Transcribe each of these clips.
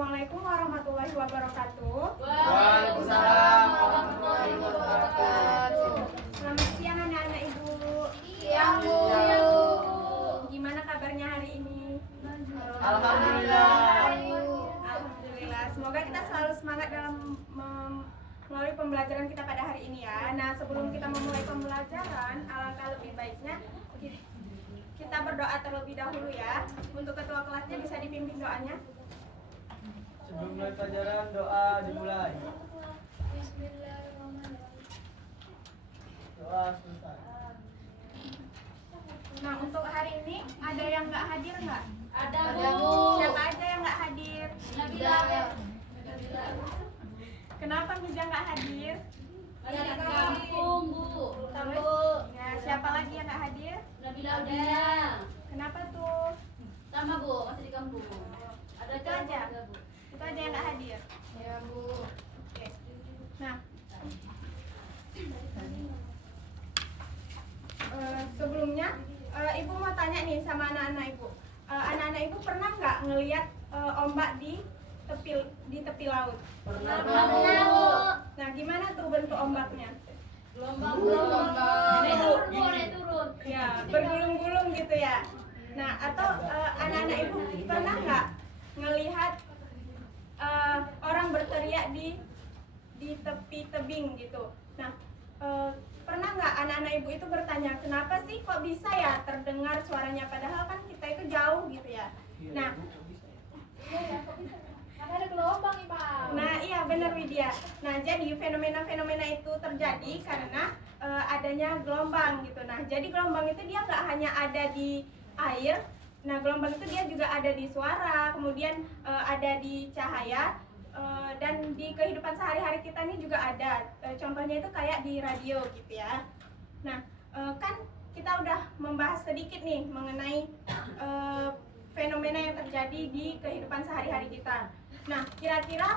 Assalamualaikum warahmatullahi wabarakatuh. Waalaikumsalam warahmatullahi wabarakatuh. Selamat siang anak-anak ibu. Siang, Bu. Gimana kabarnya hari ini? Alhamdulillah. Alhamdulillah. Semoga kita selalu semangat dalam melalui pembelajaran kita pada hari ini ya. Nah, sebelum kita memulai pembelajaran, alangkah lebih baiknya kita berdoa terlebih dahulu ya. Untuk ketua kelasnya bisa dipimpin doanya. Sebelum mulai pelajaran, doa dimulai. Bismillahirrahmanirrahim. Doa selesai. Nah, untuk hari ini ada yang nggak hadir nggak? Ada, Ada, Bu. Bu. Siapa aja yang nggak hadir? Nabila. Kenapa Miza nggak hadir? Masih di kampung, Bu. Terus, ya, siapa lagi yang nggak hadir? Nabila Udina. Kenapa tuh? Sama, Bu, masih di kampung. Ada Itu aja? juga, Bu. Itu aja yang nggak hadir. Ya, Bu. Oke. Nah, sebelumnya ibu mau tanya nih sama anak-anak ibu. Anak-anak ibu pernah nggak ngelihat ombak di tepi laut? Pernah, Bu. Nah, gimana tuh bentuk ombaknya? Gelombang. Naik turun, Bu, naik turun. Ya, bergulung-gulung gitu ya. Nah, atau anak-anak ibu pernah nggak ngelihat orang berteriak di tepi tebing gitu? Nah, pernah nggak anak-anak ibu itu bertanya, kenapa sih kok bisa ya terdengar suaranya padahal kan kita itu jauh gitu ya? Nah, Ada gelombang, Pak. nah iya benar Widya. Nah, jadi fenomena-fenomena itu terjadi karena adanya gelombang gitu. Nah, jadi gelombang itu dia nggak hanya ada di air. Nah, gelombang itu dia juga ada di suara, kemudian ada di cahaya, dan di kehidupan sehari-hari kita ini juga ada. Contohnya itu kayak di radio gitu ya. Nah, kan kita udah membahas sedikit nih mengenai fenomena yang terjadi di kehidupan sehari-hari kita. Nah, kira-kira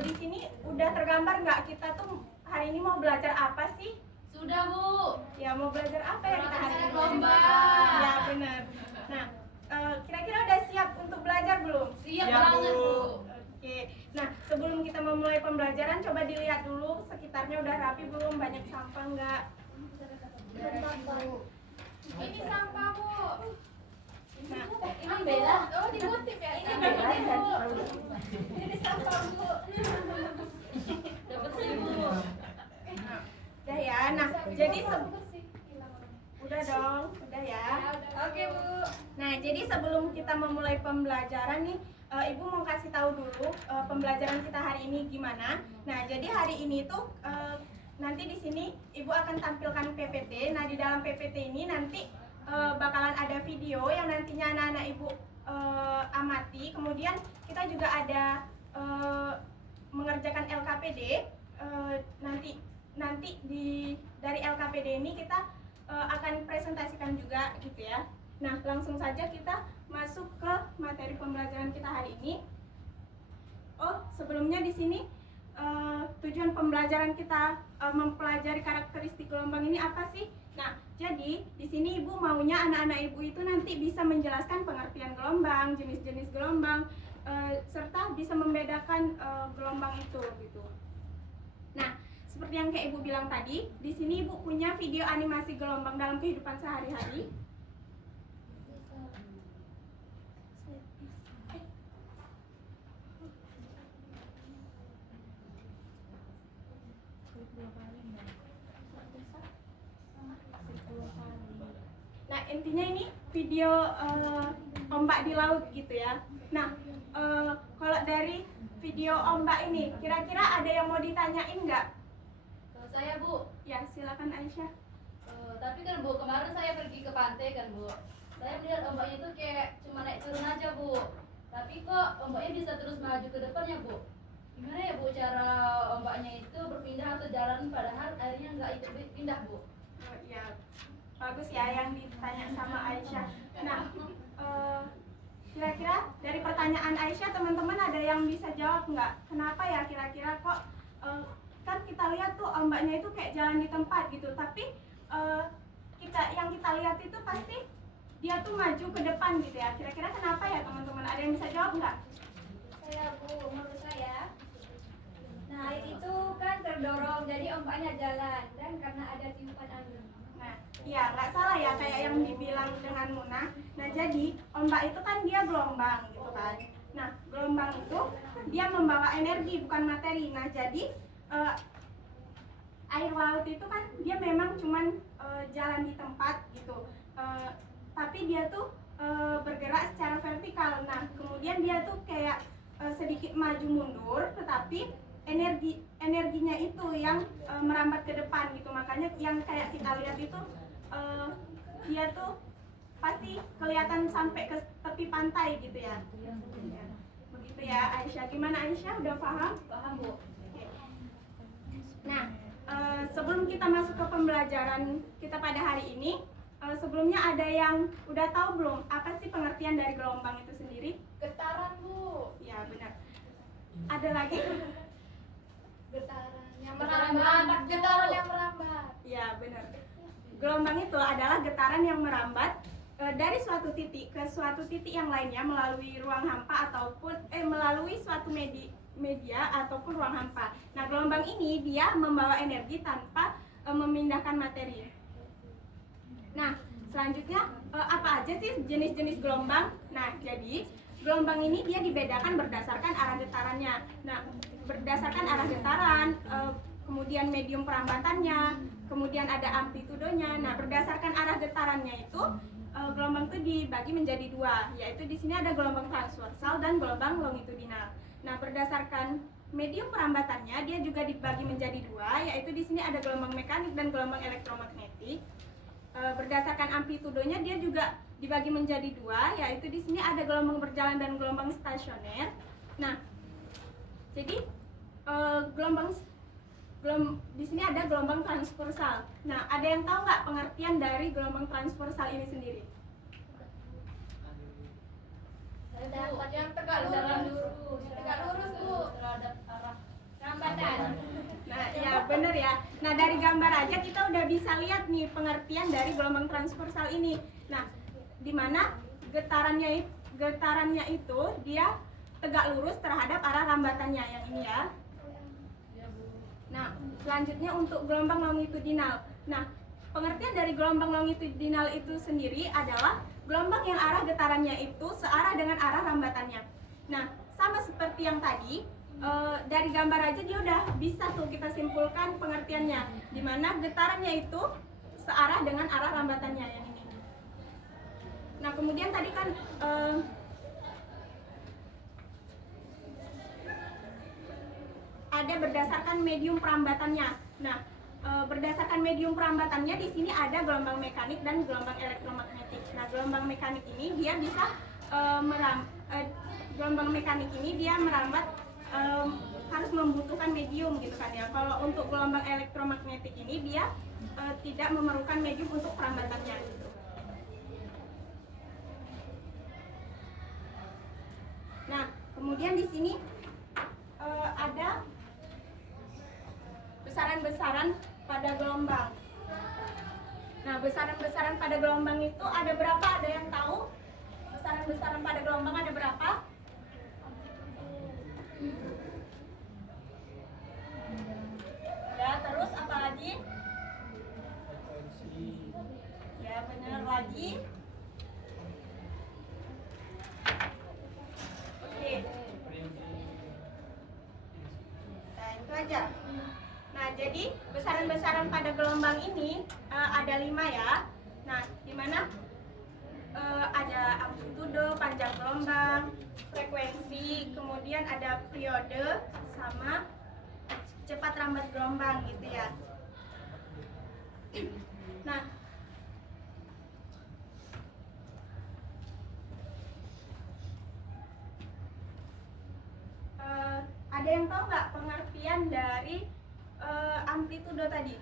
di sini udah tergambar nggak kita tuh hari ini mau belajar apa sih? Sudah, Bu. Ya, mau belajar apa ya kita hari ini? Gelombang. Ya, benar. Nah, kira-kira udah siap untuk belajar belum? Siap Siap, banget, Bu. Bu. Oke. Nah, sebelum kita memulai pembelajaran, coba dilihat dulu sekitarnya udah rapi belum? Banyak sampah nggak? Ini sampah, Bu. Nah, Ini beda. Oh, dikutip ya. ini beda, Bu. Ini sampah, Bu. Dapat sih, Bu. Nah, udah ya. Nah, jadi udah dong, udah ya. Oke, Bu. Nah, jadi sebelum kita memulai pembelajaran nih, Ibu mau kasih tahu dulu pembelajaran kita hari ini gimana. Nah, jadi hari ini tuh nanti di sini Ibu akan tampilkan PPT. Nah, di dalam PPT ini nanti bakalan ada video yang nantinya anak-anak Ibu amati. Kemudian kita juga ada mengerjakan LKPD. Nanti dari LKPD ini kita akan presentasikan juga gitu ya. Nah, langsung saja kita masuk ke materi pembelajaran kita hari ini. Oh, sebelumnya di sini tujuan pembelajaran kita mempelajari karakteristik gelombang ini apa sih? Nah, jadi di sini Ibu maunya anak-anak Ibu itu nanti bisa menjelaskan pengertian gelombang, jenis-jenis gelombang, serta bisa membedakan gelombang itu gitu. Nah, seperti yang kayak Ibu bilang tadi, di sini Ibu punya video animasi gelombang dalam kehidupan sehari-hari. Nah, intinya ini video ombak di laut gitu ya. Nah, kalau dari video ombak ini, kira-kira ada yang mau ditanyain nggak? Kalau saya, Bu. Ya, silakan Aisyah. Tapi kan, Bu, kemarin saya pergi ke pantai kan, Bu. Saya melihat ombaknya itu kayak cuma naik turun aja, Bu. Tapi kok ombaknya bisa terus maju ke depannya, Bu? Gimana ya, Bu, cara ombaknya itu berpindah atau jalan padahal airnya nggak ikut pindah, Bu? Ya, bagus ya yang ditanya sama Aisyah. Nah, kira-kira dari pertanyaan Aisyah teman-teman ada yang bisa jawab nggak? Kenapa ya kira-kira kok kan kita lihat tuh ombaknya itu kayak jalan di tempat gitu, tapi yang kita lihat itu pasti dia tuh maju ke depan gitu ya. Kira-kira kenapa ya teman-teman? Ada yang bisa jawab nggak? Saya, Bu. ombaknya jalan dan karena ada tiupan angin. Nah, ya nggak salah ya kayak yang dibilang dengan Muna. Nah, jadi ombak itu kan dia gelombang gitu kan. Nah, gelombang itu dia membawa energi bukan materi. Nah, jadi air laut itu kan dia memang cuman jalan di tempat gitu. Tapi dia tuh bergerak secara vertikal. Nah, kemudian dia tuh kayak sedikit maju mundur, tetapi energinya itu yang merambat ke depan gitu. Makanya yang kayak kita lihat itu dia tuh pasti kelihatan sampai ke tepi pantai gitu ya. Begitu ya Aisyah. Gimana Aisyah, udah paham? Paham, Bu. Oke. Nah, sebelum kita masuk ke pembelajaran kita pada hari ini, sebelumnya ada yang udah tahu belum apa sih pengertian dari gelombang itu sendiri? Getaran, Bu. Ya benar. Ada lagi? Getaran yang Getaran merambat. Bu. Getaran yang merambat. Ya benar. Gelombang itu adalah getaran yang merambat dari suatu titik ke suatu titik yang lainnya melalui ruang hampa ataupun melalui suatu media ataupun ruang hampa. Nah, gelombang ini dia membawa energi tanpa memindahkan materi. Nah, selanjutnya apa aja sih jenis-jenis gelombang? Nah, jadi gelombang ini dia dibedakan berdasarkan arah getarannya. Nah, berdasarkan arah getaran, kemudian medium perambatannya, kemudian ada amplitudonya. Nah, berdasarkan arah getarannya itu gelombang itu dibagi menjadi dua, yaitu di sini ada gelombang transversal dan gelombang longitudinal. Nah, berdasarkan medium perambatannya dia juga dibagi menjadi dua, yaitu di sini ada gelombang mekanik dan gelombang elektromagnetik. Berdasarkan amplitudonya dia juga dibagi menjadi dua, yaitu di sini ada gelombang berjalan dan gelombang stasioner. Nah, jadi di sini ada gelombang transversal. Nah, ada yang tahu nggak pengertian dari gelombang transversal ini sendiri? Dapat yang tegak lurus. Tegak lurus, Bu. Terhadap arah Rambatan. Nah, ya bener ya. Nah, dari gambar aja kita udah bisa lihat nih pengertian dari gelombang transversal ini. Nah, di mana getarannya itu dia tegak lurus terhadap arah rambatannya yang ini ya. Nah, selanjutnya untuk gelombang longitudinal. Nah, pengertian dari gelombang longitudinal itu sendiri adalah gelombang yang arah getarannya itu searah dengan arah rambatannya. Nah, sama seperti yang tadi, dari gambar aja dia udah bisa tuh kita simpulkan pengertiannya, di mana getarannya itu searah dengan arah rambatannya yang ini. Nah, kemudian tadi kan ada berdasarkan medium perambatannya. Nah, berdasarkan medium perambatannya di sini ada gelombang mekanik dan gelombang elektromagnetik. Nah, gelombang mekanik ini dia bisa gelombang mekanik ini dia merambat harus membutuhkan medium gitu kan ya. Kalau untuk gelombang elektromagnetik ini dia tidak memerlukan medium untuk perambatannya gitu. Nah, kemudian di sini ada besaran-besaran pada gelombang. Nah, besaran-besaran pada gelombang itu ada berapa? Ada yang tahu? Besaran-besaran pada gelombang ada berapa? Ya, terus apa lagi? Ya, benar lagi. Oke. Nah, itu aja. Nah, jadi besaran-besaran pada gelombang ini ada 5 ya. Nah, di mana ada amplitudo, panjang gelombang, frekuensi, kemudian ada periode sama cepat rambat gelombang gitu ya. Nah, ada yang tahu nggak pengertian dari amplitudo tadi?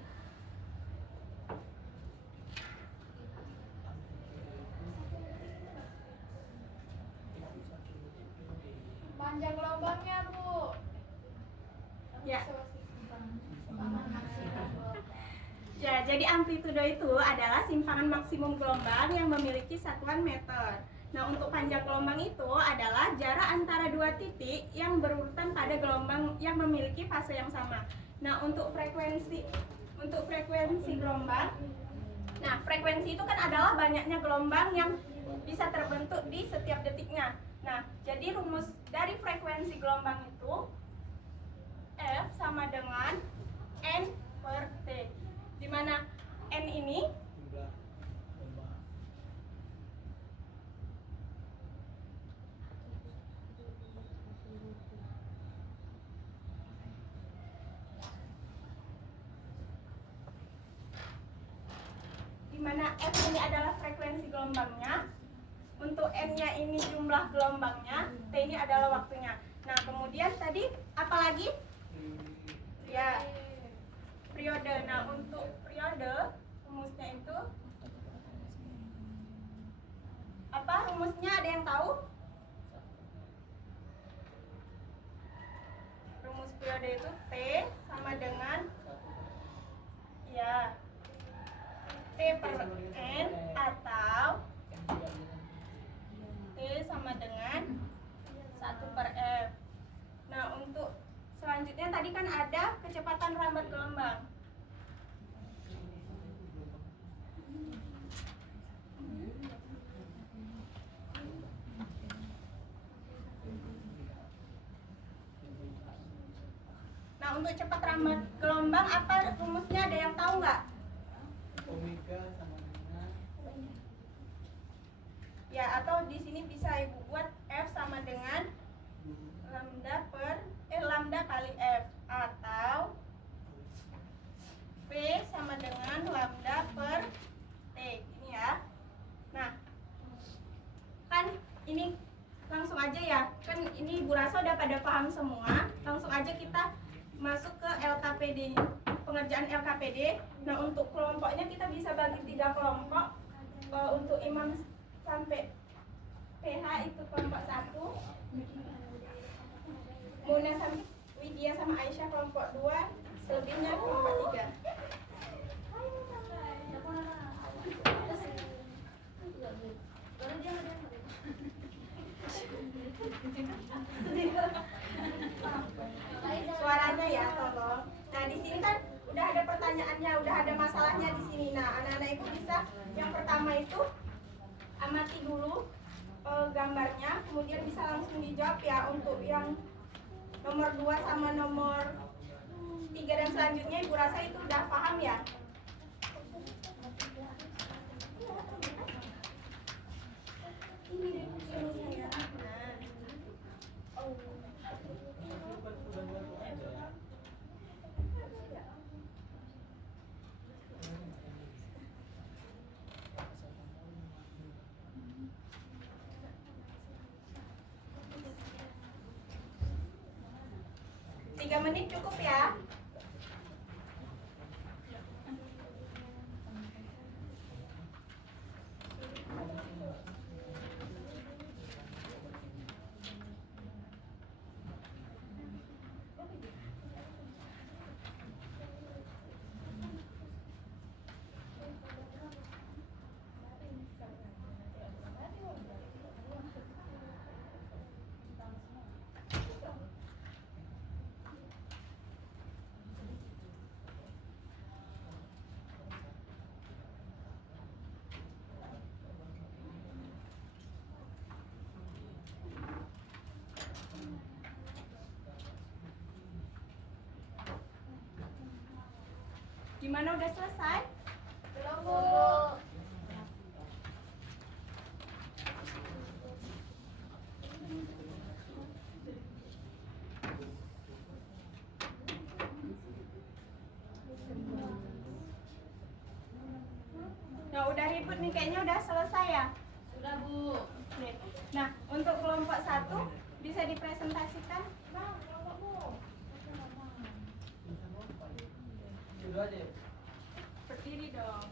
Panjang gelombangnya, Bu. Ya. Ya, jadi amplitudo itu adalah simpangan maksimum gelombang yang memiliki satuan meter. Nah, untuk panjang gelombang itu adalah jarak antara dua titik yang berurutan pada gelombang yang memiliki fase yang sama. Nah, untuk frekuensi gelombang, nah frekuensi itu kan adalah banyaknya gelombang yang bisa terbentuk di setiap detiknya. Nah, jadi rumus dari frekuensi gelombang itu F sama dengan N per T, di mana N ini Jumlah gelombang. di mana F ini adalah frekuensi gelombangnya, untuk N-nya ini jumlah gelombangnya, T ini adalah waktunya. Nah, kemudian tadi apa lagi? Ya, periode. Nah, untuk periode rumusnya itu apa rumusnya, ada yang tahu? Rumus periode itu T sama dengan ya T per N atau T sama dengan 1 per F. Nah, untuk selanjutnya tadi kan ada kecepatan rambat gelombang. Nah, untuk cepat rambat gelombang apa rumusnya, ada yang tahu nggak? Omega sama dengan Ya, atau di sini bisa Ibu buat F sama dengan lambda kali F, atau P sama dengan lambda per T, ini ya. Nah, kan ini langsung aja ya, kan ini Bu Rasa udah pada paham semua. Langsung aja kita masuk ke LKPD, pengerjaan LKPD. Nah, untuk kelompoknya kita bisa bagi 3 kelompok. Untuk Imam sampai PH itu kelompok 1, Muna sama Widya sama Aisyah kelompok 2, selebihnya kelompok 3. Suaranya ya, tolong. Nah, di sini kan udah ada pertanyaannya, udah ada masalahnya di sini. Nah, anak-anak itu bisa yang pertama itu amati dulu gambarnya, kemudian bisa langsung dijawab ya. Untuk yang nomor 2 sama nomor 3 dan selanjutnya Ibu rasa itu udah paham ya. Ini saya. Nah, 3 menit cukup ya. Gimana, udah selesai? Belum, Bu. Nah, udah ribut nih, kayaknya udah selesai ya. Sudah, Bu. Oke. Nah, untuk kelompok 1 bisa dipresentasikan. itu aja. Berdiri dong.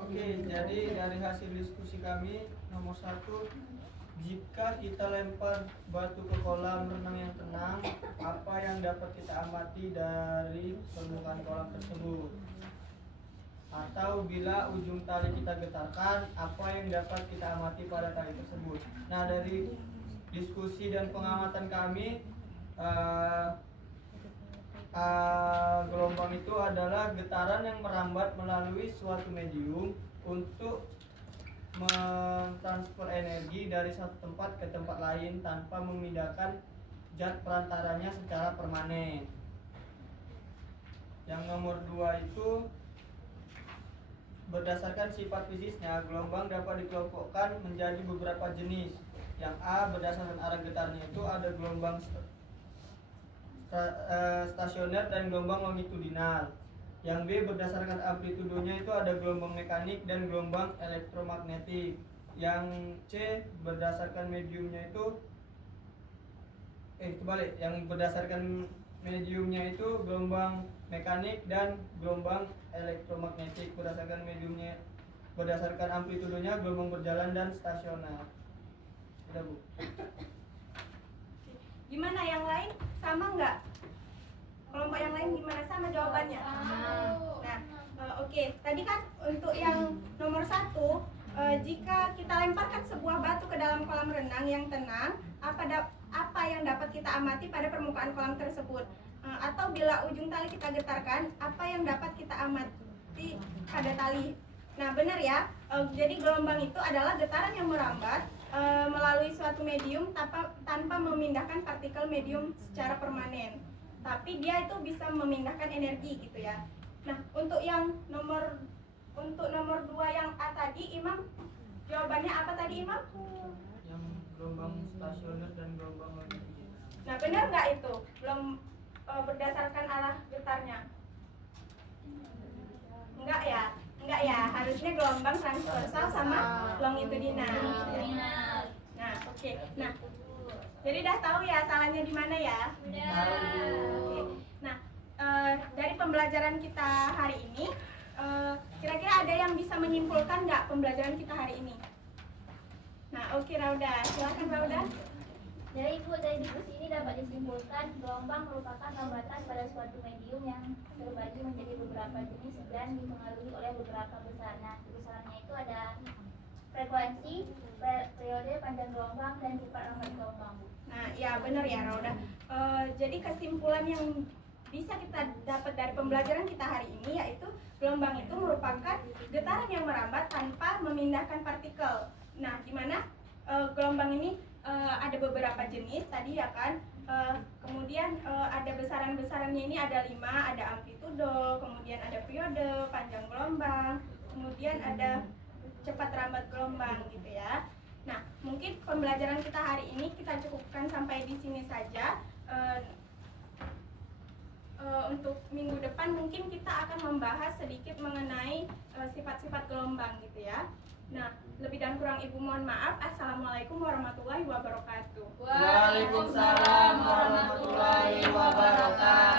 Oke, jadi dari hasil diskusi kami nomor 1, jika kita lempar batu ke kolam renang yang tenang, apa yang dapat kita amati dari permukaan kolam tersebut? atau bila ujung tali kita getarkan, apa yang dapat kita amati pada tali tersebut. Nah, dari diskusi dan pengamatan kami, gelombang itu adalah getaran yang merambat melalui suatu medium untuk mentransfer energi dari satu tempat ke tempat lain tanpa memindahkan zat perantaranya secara permanen. Yang nomor 2 itu berdasarkan sifat fisiknya, gelombang dapat dikelompokkan menjadi beberapa jenis. Yang A, berdasarkan arah getarnya itu ada gelombang stasioner dan gelombang longitudinal. Yang B, berdasarkan amplitudonya itu ada gelombang mekanik dan gelombang elektromagnetik. Yang C, berdasarkan mediumnya itu kebalik, yang berdasarkan mediumnya itu gelombang mekanik dan gelombang elektromagnetik. Berdasarkan amplitudonya gelombang berjalan dan stasioner. Udah, Bu. Gimana yang lain? Sama nggak? Kelompok yang lain gimana? Sama jawabannya? Nah, oke. Tadi kan untuk yang nomor 1, jika kita lemparkan sebuah batu ke dalam kolam renang yang tenang, apa yang dapat kita amati pada permukaan kolam tersebut? Atau bila ujung tali kita getarkan, apa yang dapat kita amati pada tali? Nah, benar ya. Jadi gelombang itu adalah getaran yang merambat melalui suatu medium tanpa memindahkan partikel medium secara permanen. Tapi dia itu bisa memindahkan energi gitu ya. Nah, untuk nomor 2 yang A tadi, Imam, jawabannya apa tadi, Imam? Yang gelombang stasioner dan gelombang longitudinal. Nah, benar nggak itu? Belum berdasarkan arah getarnya? Enggak ya. Harusnya gelombang transversal sama longitudinal. Nah, oke. Nah, jadi udah tahu ya salahnya di mana ya? Oke. Nah, dari pembelajaran kita hari ini, kira-kira ada yang bisa menyimpulkan nggak pembelajaran kita hari ini? Nah, oke, Rauda, silakan Rauda. Dari diskusi ini dapat disimpulkan gelombang merupakan rambatan pada suatu medium yang terbagi menjadi beberapa jenis dan dipengaruhi oleh beberapa besar. Nah, besarnya itu ada frekuensi, periode, panjang gelombang, dan cepat lambat gelombang. Nah, ya benar ya Rauda. Jadi kesimpulan yang bisa kita dapat dari pembelajaran kita hari ini yaitu gelombang itu merupakan getaran yang merambat tanpa memindahkan partikel. Nah, di mana gelombang ini ada beberapa jenis tadi ya kan. Kemudian ada besaran-besarannya ini ada 5, ada amplitudo, kemudian ada periode, panjang gelombang, kemudian ada cepat rambat gelombang gitu ya. Nah, mungkin pembelajaran kita hari ini kita cukupkan sampai di sini saja. Untuk minggu depan mungkin kita akan membahas sedikit mengenai sifat-sifat gelombang gitu ya. Nah, lebih dan kurang Ibu mohon maaf. Assalamualaikum warahmatullahi wabarakatuh. Waalaikumsalam warahmatullahi wabarakatuh.